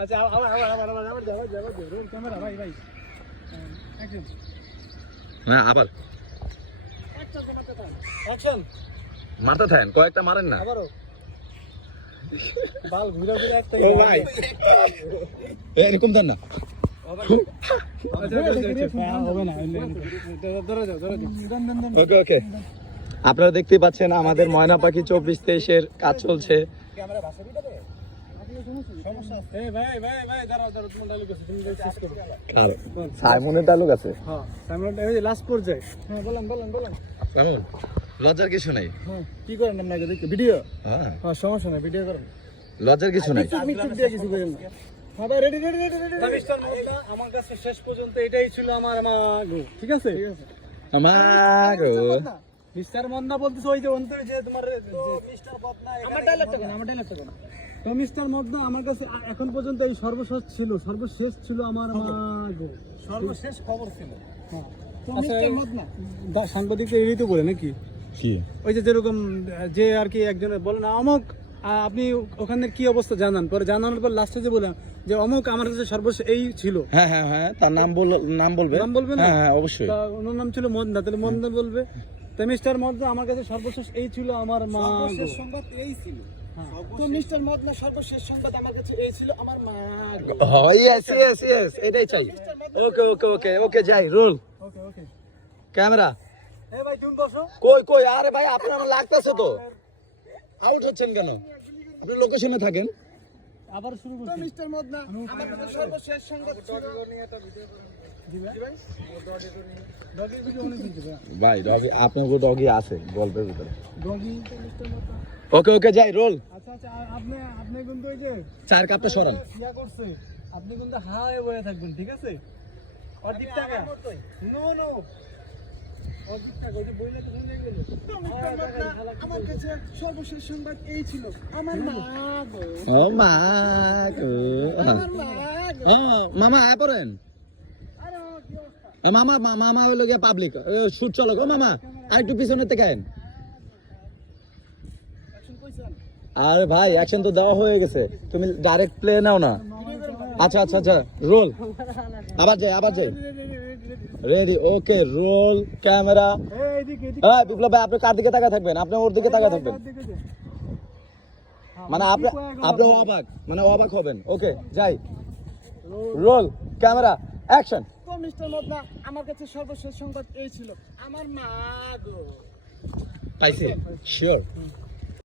আচ্ছা আবার ক্যামেরা ভাই হ্যাঁ আবার অ্যাকশন মারতে থাকেন, কয়েকটা মারেন না। আবারও বাল ঘুরে ঘুরে একটা ও ভাই এরকম দেন না। হবে না ধরে যাও ওকে ওকে, আপনারা দেখতে পাচ্ছেন আমাদের ময়না পাখি 24-23-এর কাজ চলছে। ক্যামেরা ভাষা দিতে হবে সমস্যা আছে। এই ভাই দাঁড়াও তোমার ডায়লগ আছে, তুমি শেষ করো। আর সাইমনের ডায়লগ আছে। হ্যাঁ সাইমন এই লাস্ট পর্যায়ে। হ্যাঁ বলেন সাইমন লজ্জার কিছু নাই। হ্যাঁ কি করেন আপনাকে দেখি ভিডিও। হ্যাঁ সমস্যা নাই, ভিডিও করেন, লজ্জার কিছু নাই। মিক্সিং দিয়ে কিছু করেন না। হ্যাঁ ভাই রেডি মিস্টার মোল্লা, আমার কাছে শেষ পর্যন্ত এটাই ছিল আমার গো। ঠিক আছে আমাগো মিস্টার মন্না বলতেছে ওই যে অন্তরে যে তোমার মিস্টার মদনা আমার ডায়লগটা কোন তো মিস্টার মদনা আমার কাছে এখন পর্যন্ত এই সর্বশেষ ছিল আমার গো, সর্বশেষ খবর ছিল। হ্যাঁ তো মিস্টার মদনা সাংবাদিকদের এটাই তো বলে নাকি কি ওই যে যেরকম যে আর কি একজনের বলে না অমুক আপনি ওখানে কি অবস্থা জানান, পরে জানানোর পর লাস্টে যে বললাম যে অমুক আমার কাছে সর্বশেষ এই ছিল। হ্যাঁ তার নাম বলবে না? হ্যাঁ অবশ্যই। ওনার নাম ছিল মদনা, তাহলে মদনা বলবে। তো মিস্টার মদনা আমার কাছে সর্বশেষ এই ছিল আমার মা, সর্বশেষ সংবাদ এই ছিল। তো মিস্টার মদনা সর্বশেষ সংবাদ আমার কাছে এই ছিল আমার মা। ইয়েস এটাই চাই। ওকে যাই রোল ওকে ক্যামেরা। এই ভাই তুমি বসো। কই আরে ভাই আপনার আমার লাগতেছে তো, আউট হচ্ছেন কেন? আপনি লোকেশনে থাকেন। আবার শুরু করছি। তো মিস্টার মদনা আমার কাছে সর্বশেষ সংবাদ ছিল। জি ভাই ডগি ভিডিও অনেক দিতে ভাই ডগি আপনার ডগি আছে গল্পের ভিতরে। ডগি তো মিস্টার মদনা। ওকে যাই রোল। আচ্ছা আপনি কিন্তু ওই যে 4 কাপটা সরান। ইয়া করছে, আপনি কিন্তু হাওয়ায় বয়ে থাকবেন, ঠিক আছে? অর্ধেক টাকা নো অর্ধেক টাকা ওই যে বইলে তো শুনে গেল। তো মিস্টার মদনা আমার কাছে সর্বশেষ সংবাদ এই ছিল আমার মা গো। ও মা গো। আমার মা গো। মামা আয় পড়েন। আরে কি অবস্থা? মামা হলো গিয়ে পাবলিক শুট চলো গো মামা, আর একটু পিছনে থেকে আইন। অ্যাকশন কইছেন? আরে ভাই অ্যাকশন তো দেওয়া হয়ে গেছে, তুমি ডাইরেক্ট প্লে নাও না। আচ্ছা রোল। আবার যাই রেডি ওকে রোল ক্যামেরা। এইদিকে হ্যাঁ বিপ্লব ভাই আপনি কার দিকে তাকায় থাকবেন? আপনি ওর দিকে তাকায় থাকবেন, মানে আপনি অবাক হবেন। ওকে যাই রোল ক্যামেরা অ্যাকশন। তো মিস্টার মদনা আমার কাছে সর্বশেষ সংবাদ এই ছিল আমার মা গো। পাইছি শিওর।